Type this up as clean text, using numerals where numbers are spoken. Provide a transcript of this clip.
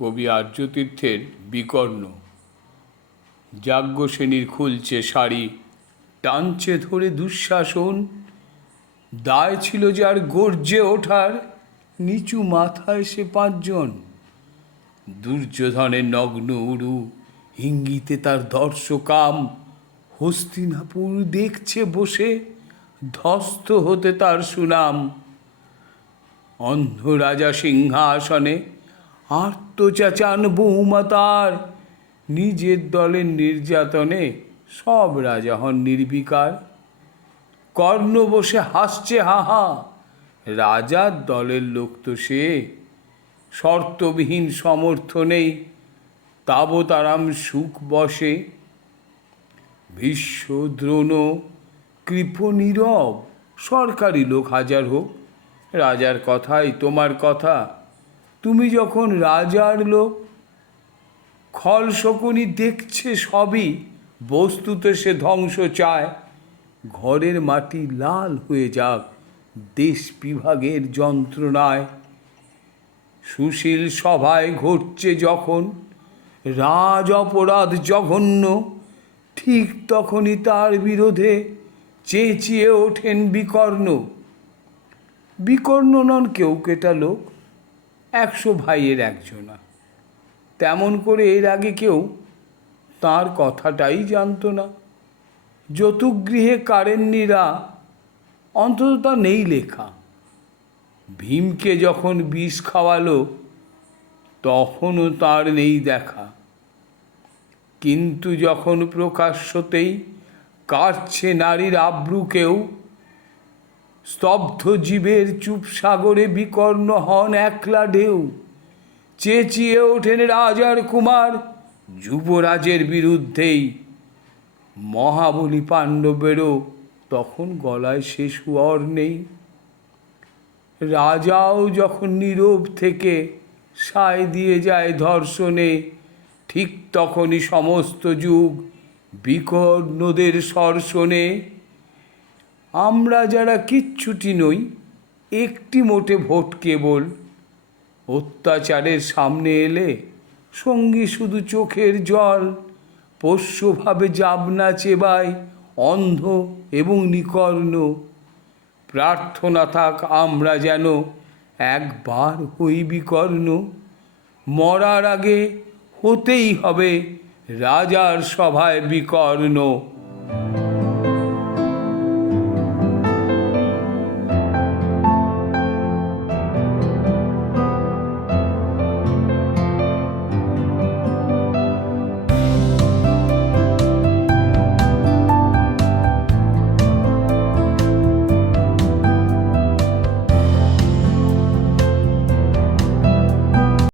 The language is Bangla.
কবি আর্যতীর্থের বিকর্ণ। যাজ্ঞসেনীর খুলছে শাড়ি, টানছে ধরে দুঃশাসন। দায় ছিল যার গর্জে ওঠার, নিচু মাথায় সে পাঁচজন। দুর্যোধনের নগ্ন উরু, ইঙ্গিতে তার দর্শকাম। হস্তিনাপুর দেখছে বসে, ধ্বস্ত হতে তার সুনাম। অন্ধ রাজা সিংহাসনে আর্তচাচান বৌমা তার। নিজের দলের নির্যাতনে সব রাজা হন নির্বিকার। কর্ণ বসে হাসছে হাহা, রাজার দলের লোক তো সে। শর্তবিহীন সমর্থনেই তাবতারাম সুখ বসে। ভীষ্ম, দ্রোণ, কৃপ, নীরব সরকারি লোক হাজার হোক, রাজার কথাই তোমার কথা। তুমি যখন রাজার লোক, খল শকুনি দেখছে সবই, বস্তুতে সে ধ্বংস চায়। ঘরের মাটি লাল হয়ে যাক দেশ বিভাগের যন্ত্রণায়। সুশীল সভায় ঘটছে যখন রাজ অপরাধ জঘন্য, ঠিক তখনই তার বিরোধে চেঁচিয়ে ওঠেন বিকর্ণ। বিকর্ণ নন কেউ কেটা লোক, 100 ভাইয়ের একজনা। তেমন করে এর আগে কেউ তার কথাটাই জানত না। যতুগৃহে কারেন্নিরা অন্তত তা নেই লেখা। ভীমকে যখন বিষ খাওয়ালো, তখনও তার নেই দেখা। কিন্তু যখন প্রকাশ্যতেই কাটছে নারীর আব্রু কেউ, স্তব্ধ জীবের চুপ সাগরে বিকর্ণ হন একলা ঢেউ। চেঁচিয়ে ওঠেন রাজার কুমার যুবরাজের বিরুদ্ধেই। মহাবলী পাণ্ডবেরও তখন গলায় সে সুর নেই। রাজাও যখন নীরব থেকে সায় দিয়ে যায় ধর্ষণে, ঠিক তখনই সমস্ত যুগ বিকর্ণদের সর্ষণে। আমরা যারা কিচ্ছুটি নই, একটি মোটে ভোট কেবল, অত্যাচারের সামনে এলে সঙ্গী শুধু চোখের জল। পোষ্যভাবে যাবনা চেবায় অন্ধ এবং নিকর্ণ। প্রার্থনা থাক আমরা যেন একবার হই বিকর্ণ। মরার আগে হতেই হবে রাজার সভায় বিকর্ণ।